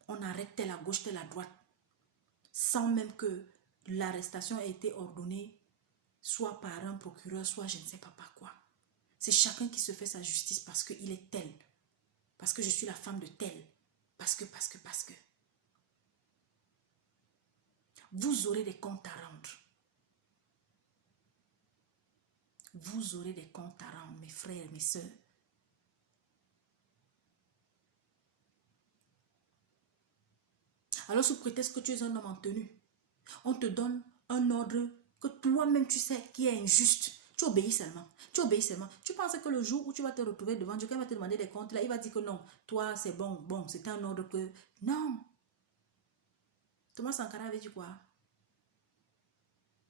On arrête tel à gauche, tel à droite. Sans même que l'arrestation ait été ordonnée soit par un procureur, soit je ne sais pas par quoi. C'est chacun qui se fait sa justice parce qu'il est tel. Parce que je suis la femme de tel. Parce que. Vous aurez des comptes à rendre. Vous aurez des comptes à rendre, mes frères et mes sœurs. Alors, sous prétexte que tu es un homme en tenue, on te donne un ordre que toi-même tu sais qui est injuste. Tu obéis seulement. Tu obéis seulement. Tu penses que le jour où tu vas te retrouver devant Dieu, quand il va te demander des comptes, là, il va dire que non, toi, c'est bon. Bon, c'était un ordre que... Non. Thomas Sankara avait dit quoi?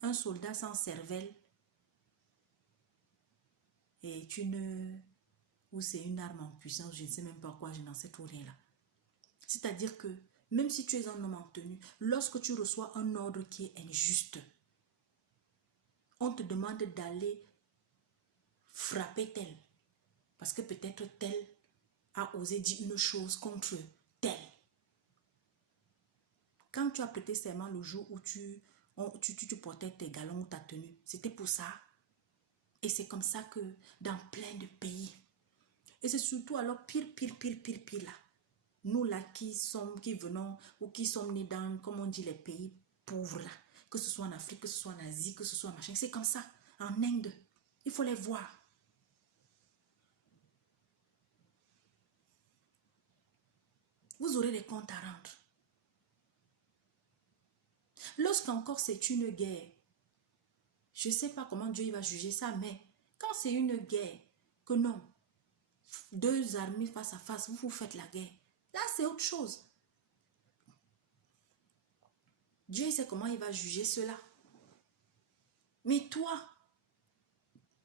Un soldat sans cervelle est une... ou c'est une arme en puissance, je ne sais même pas quoi, je n'en sais trop rien là. C'est-à-dire que même si tu es un homme en tenue, lorsque tu reçois un ordre qui est injuste, on te demande d'aller frapper tel. Parce que peut-être tel a osé dire une chose contre tel. Quand tu as prêté serment le jour où tu portais tes galons ou ta tenue, c'était pour ça. Et c'est comme ça que dans plein de pays, et c'est surtout alors pire là. Nous là qui venons ou qui sommes nés dans, comme on dit, les pays pauvres là, que ce soit en Afrique, que ce soit en Asie, que ce soit en machin, c'est comme ça. En Inde, il faut les voir. Vous aurez des comptes à rendre. Lorsqu'encore c'est une guerre, je ne sais pas comment Dieu va juger ça, mais quand c'est une guerre, que non, deux armées face à face, vous faites la guerre. Là, c'est autre chose. Dieu sait comment il va juger cela. Mais toi,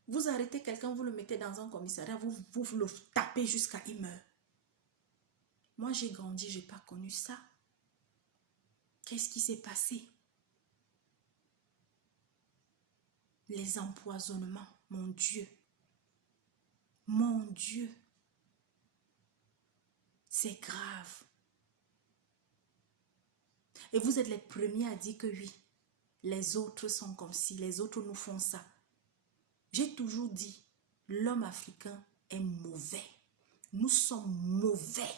vous arrêtez quelqu'un, vous le mettez dans un commissariat, vous le tapez jusqu'à il meurt. Moi, j'ai grandi, je n'ai pas connu ça. Qu'est-ce qui s'est passé? Les empoisonnements, mon Dieu. Mon Dieu. C'est grave. Et vous êtes les premiers à dire que oui, les autres sont comme si, les autres nous font ça. J'ai toujours dit, l'homme africain est mauvais. Nous sommes mauvais.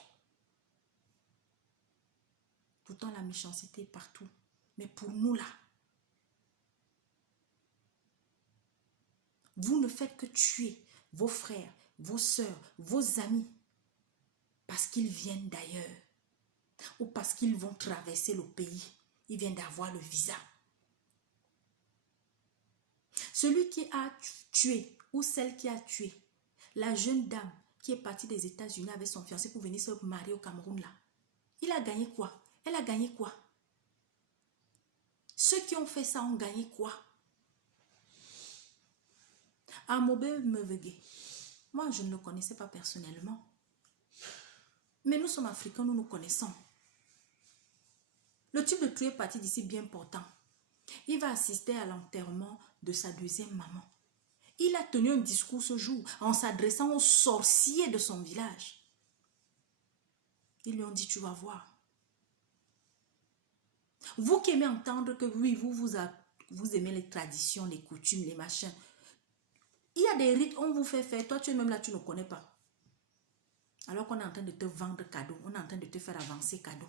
Pourtant, la méchanceté est partout. Mais pour nous là, vous ne faites que tuer vos frères, vos sœurs, vos amis parce qu'ils viennent d'ailleurs ou parce qu'ils vont traverser le pays. Ils viennent d'avoir le visa. Celui qui a tué ou celle qui a tué la jeune dame qui est partie des États-Unis avec son fiancé pour venir se marier au Cameroun là, il a gagné quoi? Elle a gagné quoi? Ceux qui ont fait ça ont gagné quoi? Amobe Mevege, moi je ne le connaissais pas personnellement. Mais nous sommes africains, nous nous connaissons. Le type de truc est parti d'ici bien portant. Il va assister à l'enterrement de sa deuxième maman. Il a tenu un discours ce jour en s'adressant aux sorciers de son village. Ils lui ont dit, tu vas voir. Vous qui aimez entendre que oui, vous aimez les traditions, les coutumes, les machins. Il y a des rites, on vous fait faire. Toi, tu es même là, tu ne connais pas. Alors qu'on est en train de te vendre cadeau. On est en train de te faire avancer cadeau.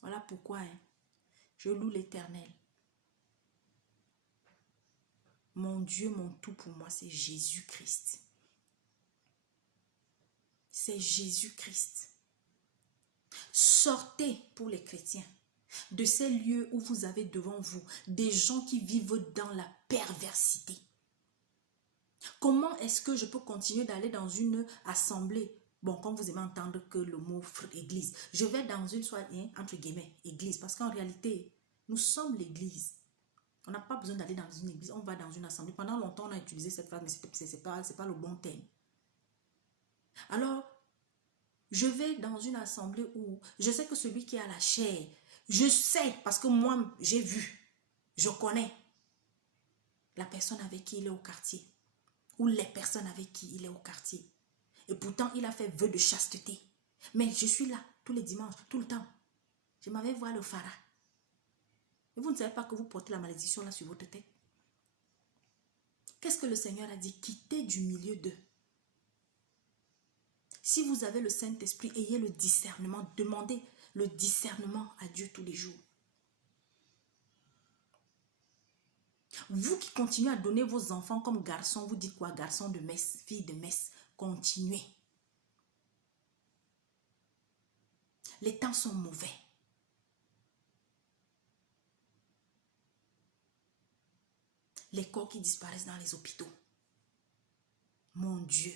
Voilà pourquoi je loue l'Éternel. Mon Dieu, mon tout pour moi, c'est Jésus-Christ. C'est Jésus-Christ. Sortez pour les chrétiens de ces lieux où vous avez devant vous des gens qui vivent dans la perversité. Comment est-ce que je peux continuer d'aller dans une assemblée? Bon, comme vous aimez entendre que le mot église, je vais dans une soirée, entre guillemets, église, parce qu'en réalité, nous sommes l'église. On n'a pas besoin d'aller dans une église, on va dans une assemblée. Pendant longtemps, on a utilisé cette phrase, mais ce n'est pas le bon terme. Alors, je vais dans une assemblée où je sais que celui qui a la chair, je sais, parce que moi, j'ai vu, je connais la personne avec qui il est au quartier, ou les personnes avec qui il est au quartier. Et pourtant, il a fait vœu de chasteté. Mais je suis là tous les dimanches, tout le temps. Je m'avais voir le phara. Et vous ne savez pas que vous portez la malédiction là sur votre tête. Qu'est-ce que le Seigneur a dit? Quittez du milieu d'eux. Si vous avez le Saint-Esprit, ayez le discernement. Demandez le discernement à Dieu tous les jours. Vous qui continuez à donner vos enfants comme garçons, vous dites quoi? Garçons de messe, filles de messe. Continuez. Les temps sont mauvais. Les corps qui disparaissent dans les hôpitaux. Mon Dieu.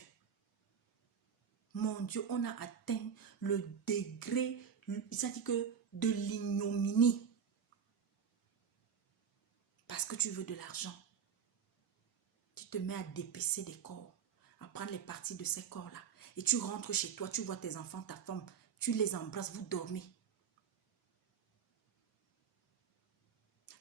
Mon Dieu, on a atteint le degré, ça dit que de l'ignominie. Parce que tu veux de l'argent. Tu te mets à dépecer des corps, à prendre les parties de ces corps-là. Et tu rentres chez toi, tu vois tes enfants, ta femme, tu les embrasses, vous dormez.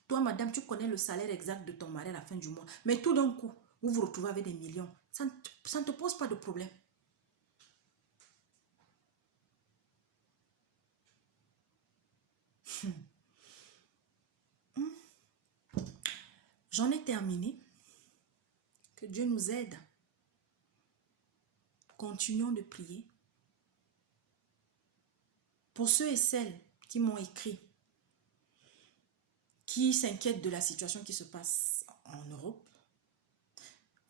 Toi, madame, tu connais le salaire exact de ton mari à la fin du mois. Mais tout d'un coup, vous vous retrouvez avec des millions. Ça ne te pose pas de problème. J'en ai terminé. Que Dieu nous aide. Continuons de prier. Pour ceux et celles qui m'ont écrit, qui s'inquiètent de la situation qui se passe en Europe,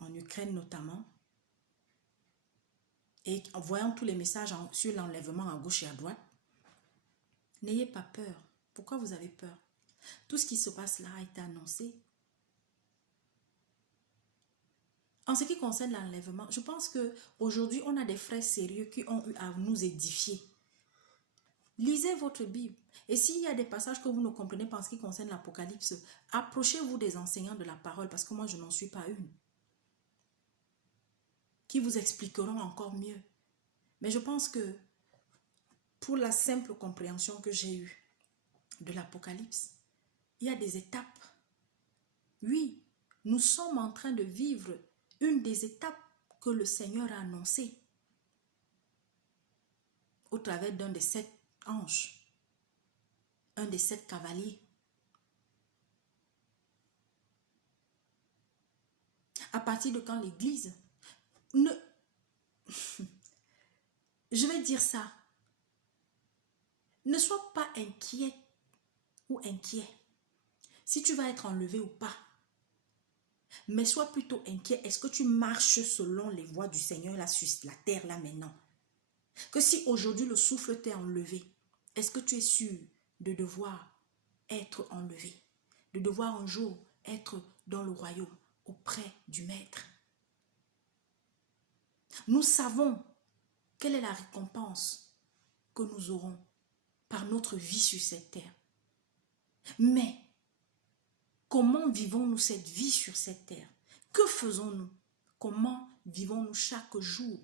en Ukraine notamment, et en voyant tous les messages sur l'enlèvement à gauche et à droite, n'ayez pas peur. Pourquoi vous avez peur? Tout ce qui se passe là a été annoncé. En ce qui concerne l'enlèvement, je pense qu'aujourd'hui, on a des frères sérieux qui ont eu à nous édifier. Lisez votre Bible. Et s'il y a des passages que vous ne comprenez pas en ce qui concerne l'Apocalypse, approchez-vous des enseignants de la parole, parce que moi, je n'en suis pas une, qui vous expliqueront encore mieux. Mais je pense que pour la simple compréhension que j'ai eue de l'Apocalypse, il y a des étapes. Oui, nous sommes en train de vivre une des étapes que le Seigneur a annoncées au travers d'un des 7 anges, un des 7 cavaliers. À partir de quand l'Église ne... Je vais dire ça. Ne sois pas inquiet ou inquiet si tu vas être enlevé ou pas. Mais sois plutôt inquiet. Est-ce que tu marches selon les voies du Seigneur là sur la terre là maintenant? Que si aujourd'hui le souffle t'est enlevé, est-ce que tu es sûr de devoir être enlevé? De devoir un jour être dans le royaume auprès du Maître? Nous savons quelle est la récompense que nous aurons par notre vie sur cette terre. Mais comment vivons-nous cette vie sur cette terre? Que faisons-nous? Comment vivons-nous chaque jour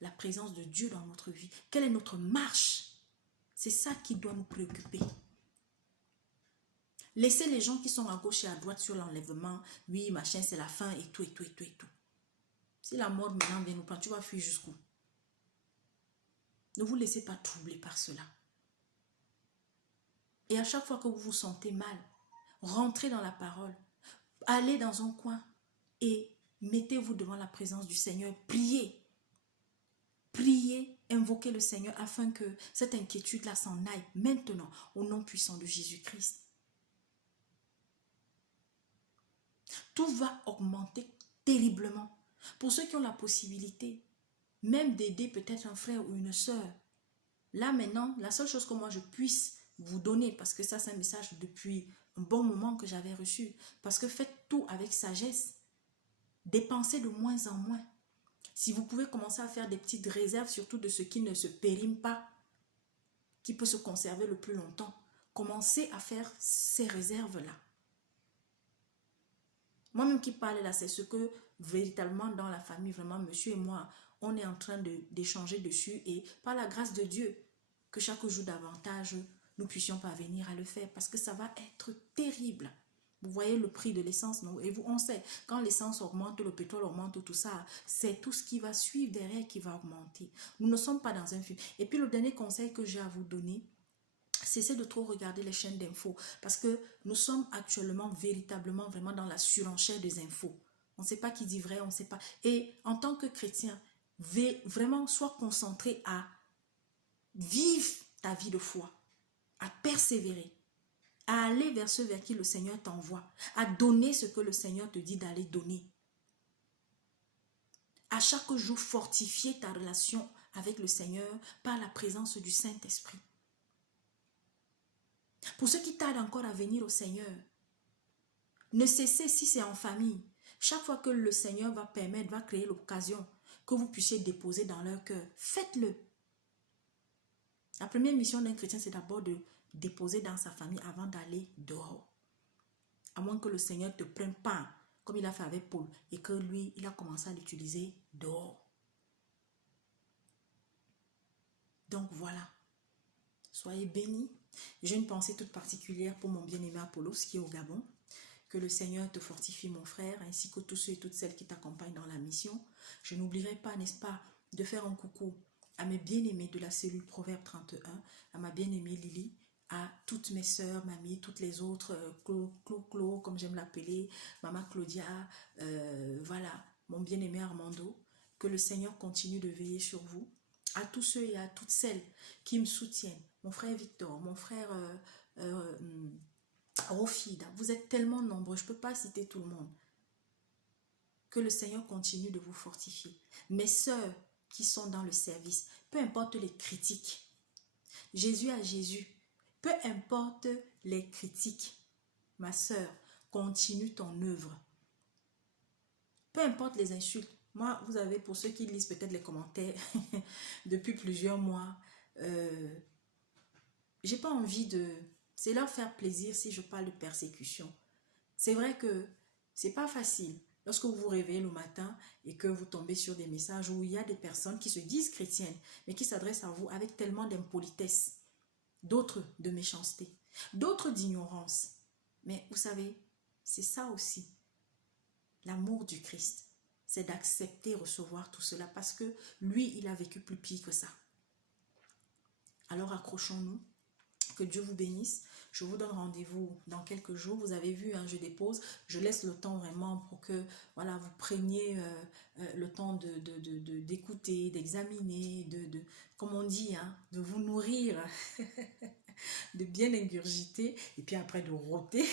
la présence de Dieu dans notre vie? Quelle est notre marche? C'est ça qui doit nous préoccuper. Laissez les gens qui sont à gauche et à droite sur l'enlèvement. Oui, machin, c'est la fin et tout, et tout, et tout, et tout. Si la mort maintenant vient nous prendre, tu vas fuir jusqu'où? Ne vous laissez pas troubler par cela. Et à chaque fois que vous vous sentez mal, rentrez dans la parole. Allez dans un coin et mettez-vous devant la présence du Seigneur. Priez. Priez, invoquez le Seigneur afin que cette inquiétude-là s'en aille maintenant au nom puissant de Jésus-Christ. Tout va augmenter terriblement. Pour ceux qui ont la possibilité, même d'aider peut-être un frère ou une sœur. Là maintenant, la seule chose que moi je puisse vous donner, parce que ça c'est un message depuis un bon moment que j'avais reçu, parce que faites tout avec sagesse, dépensez de moins en moins. Si vous pouvez commencer à faire des petites réserves, surtout de ce qui ne se périme pas, qui peut se conserver le plus longtemps, commencez à faire ces réserves-là. Moi-même qui parle là, c'est ce que véritablement dans la famille, vraiment, monsieur et moi, on est en train d'échanger dessus et par la grâce de Dieu, que chaque jour davantage, nous puissions parvenir à le faire parce que ça va être terrible. Vous voyez le prix de l'essence, non? Et vous, on sait, quand l'essence augmente, le pétrole augmente, tout ça, c'est tout ce qui va suivre derrière qui va augmenter. Nous ne sommes pas dans un film. Et puis le dernier conseil que j'ai à vous donner, cessez de trop regarder les chaînes d'infos parce que nous sommes actuellement véritablement vraiment dans la surenchère des infos. On ne sait pas qui dit vrai, on ne sait pas. Et en tant que chrétien, vraiment sois concentré à vivre ta vie de foi, à persévérer, à aller vers ceux vers qui le Seigneur t'envoie, à donner ce que le Seigneur te dit d'aller donner. À chaque jour, fortifier ta relation avec le Seigneur par la présence du Saint-Esprit. Pour ceux qui tardent encore à venir au Seigneur, ne cessez, si c'est en famille, chaque fois que le Seigneur va permettre, va créer l'occasion que vous puissiez déposer dans leur cœur, faites-le. La première mission d'un chrétien, c'est d'abord de déposer dans sa famille avant d'aller dehors. À moins que le Seigneur ne te prenne pas, comme il a fait avec Paul, et que lui, il a commencé à l'utiliser dehors. Donc voilà, soyez bénis. J'ai une pensée toute particulière pour mon bien-aimé Apollos qui est au Gabon. Que le Seigneur te fortifie mon frère, ainsi que tous ceux et toutes celles qui t'accompagnent dans la mission. Je n'oublierai pas, n'est-ce pas, de faire un coucou à mes bien-aimés de la cellule Proverbe 31, à ma bien-aimée Lily, à toutes mes sœurs, mamie, toutes les autres, Clo, comme j'aime l'appeler, Maman Claudia, voilà, mon bien-aimé Armando, que le Seigneur continue de veiller sur vous. À tous ceux et à toutes celles qui me soutiennent, mon frère Victor, mon frère Rofida, vous êtes tellement nombreux, je ne peux pas citer tout le monde. Que le Seigneur continue de vous fortifier. Mes sœurs qui sont dans le service, peu importe les critiques, Jésus à Jésus, peu importe les critiques, ma sœur, continue ton œuvre. Peu importe les insultes. Moi, vous avez, pour ceux qui lisent peut-être les commentaires depuis plusieurs mois, j'ai pas envie de... C'est leur faire plaisir si je parle de persécution. C'est vrai que c'est pas facile. Lorsque vous vous réveillez le matin et que vous tombez sur des messages où il y a des personnes qui se disent chrétiennes, mais qui s'adressent à vous avec tellement d'impolitesse, d'autres de méchanceté, d'autres d'ignorance. Mais vous savez, c'est ça aussi, l'amour du Christ. C'est d'accepter, recevoir tout cela parce que lui, il a vécu plus pire que ça. Alors accrochons-nous. Que Dieu vous bénisse. Je vous donne rendez-vous dans quelques jours. Vous avez vu, hein, je dépose. Je laisse le temps vraiment pour que voilà, vous preniez le temps d'écouter, d'examiner, comme on dit, hein, de vous nourrir, de bien ingurgiter et puis après de rôter.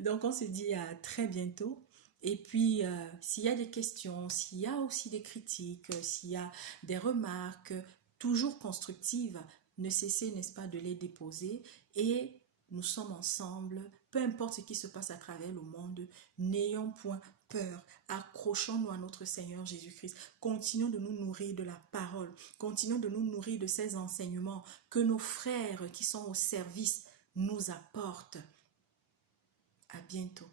Donc on se dit à très bientôt. Et puis, s'il y a des questions, s'il y a aussi des critiques, s'il y a des remarques, toujours constructives, ne cessez, n'est-ce pas, de les déposer. Et nous sommes ensemble, peu importe ce qui se passe à travers le monde, n'ayons point peur. Accrochons-nous à notre Seigneur Jésus-Christ. Continuons de nous nourrir de la parole. Continuons de nous nourrir de ces enseignements que nos frères qui sont au service nous apportent. À bientôt.